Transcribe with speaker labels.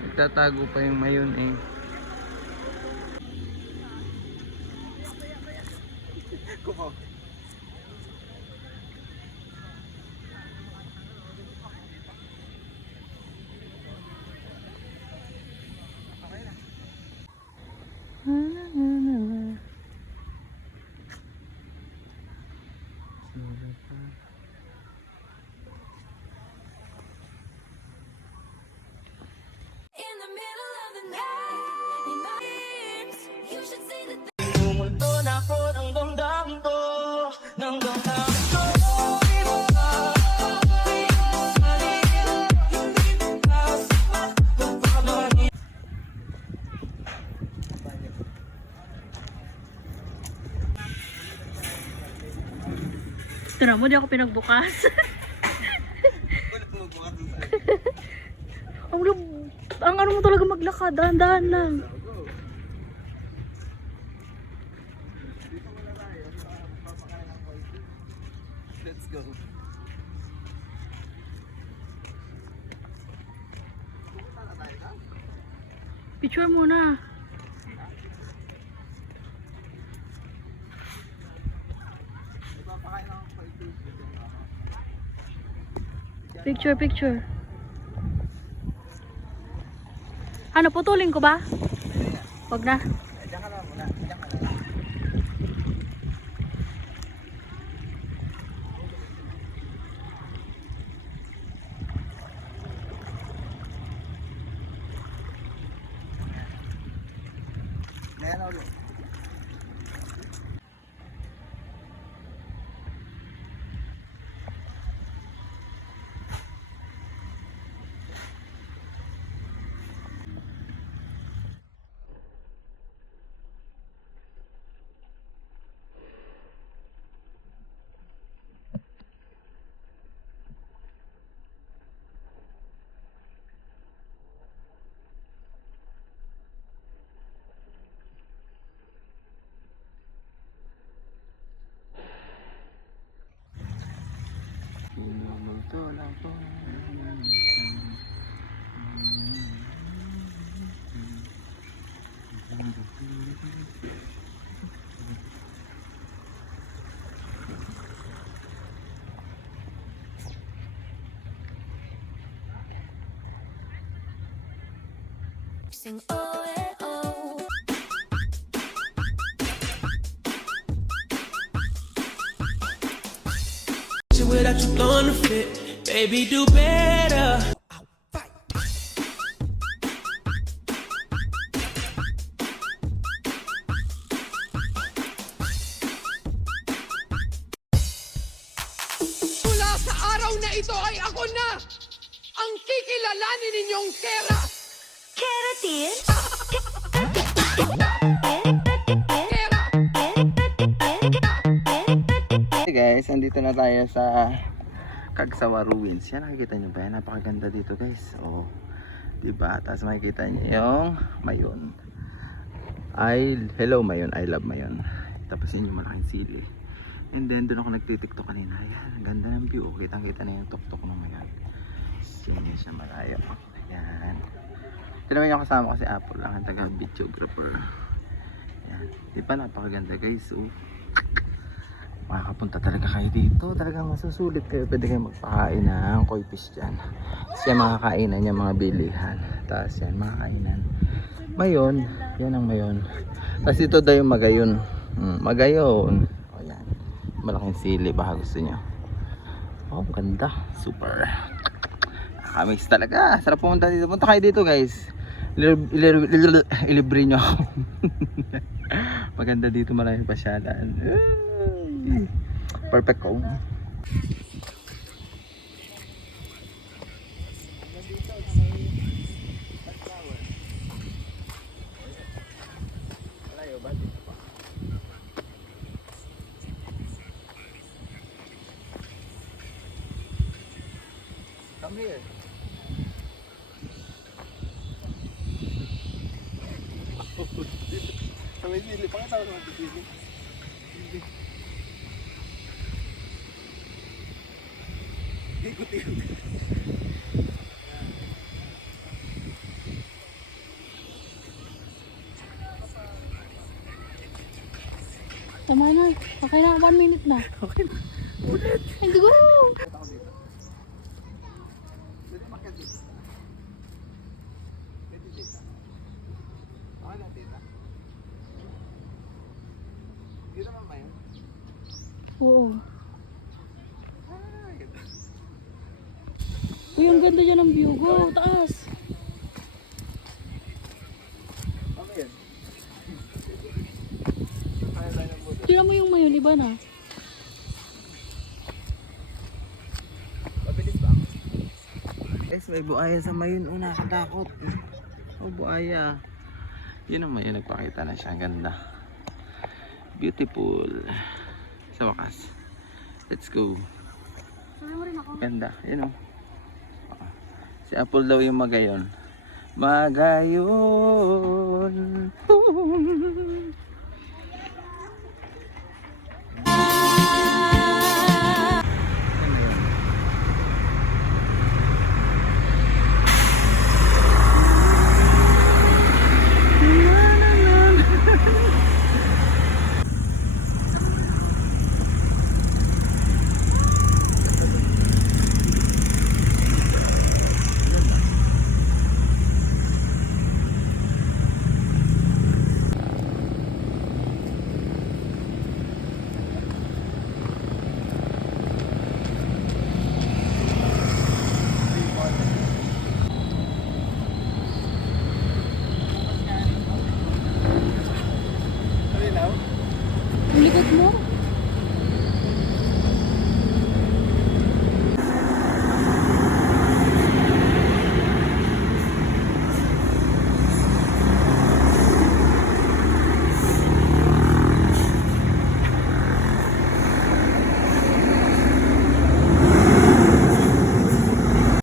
Speaker 1: Nagtatago pa yung mayon eh.
Speaker 2: Tira mo, di ako pinagbukas. ang, lab- ang ano mo talaga maglakad, dahan-dahan lang.
Speaker 1: Let's go.
Speaker 2: Picture muna. Picture, picture. Ano, putulin ko ba? Wag na.
Speaker 1: Ayan ulit.
Speaker 3: Sing oh eh, oh.
Speaker 4: Without you throwing the fit. Baby, do better.
Speaker 5: Mula sa araw na ito ay ako na ang kikilalanin ninyong Kera.
Speaker 3: Keratin?
Speaker 1: na tayo sa Kagsawa Ruins. Yan, nakikita nyo ba yan? Napakaganda dito guys. Oh, diba? Tapos makikita nyo yung mayon. I, hello mayon, I love mayon. Tapos yun yung malaking sili. And then, doon ako nagtitiktok kanina. Ayan, ang ganda ng view. Oh, Kitang-kita na yung tuktok ng mayon. Sinis na malayo. Ayan. Ito naman yung kasama ko si Apple ang taga-videographer. Ayan. Di ba napakaganda guys? Oh makakapunta talaga kayo dito. Talagang masusulit kayo. Pwede kayo magpakain ng koi fish dyan. Kasi yung mga niya mga bilihan. Tapos yan mga kainan mayon. Yan ang mayon. Tapos ito daw yung magayon. Hmm, magayon. O yan. Malaking sili baka gusto nyo? Oh ganda. Super. Nakamiss talaga. Sarap pumunta dito. Punta kayo dito guys. Ilibre nyo. Maganda dito. Maraming pasyalan Ay, perfect home Come here. Sa may sili, pakita ko naman sa ikot-ikot.
Speaker 2: Tama na. Okay na. One minute na.
Speaker 1: Okay na. Ulit.
Speaker 2: Let's go. Oo. Uy, ang ganda dyan ng view. Go, taas.
Speaker 1: Yan.
Speaker 2: Tingnan mo yung mayon, iba na.
Speaker 1: Mabilis ba? Guys, may buaya sa mayon. Oh, nakakatakot. Oh, buaya. Yun ang mayon. Nagpakita na siya. Ang ganda. Beautiful. Sa wakas. Let's go.
Speaker 2: Sabi mo rin ako.
Speaker 1: Ganda. Si Apple daw yung magayon. Magayon.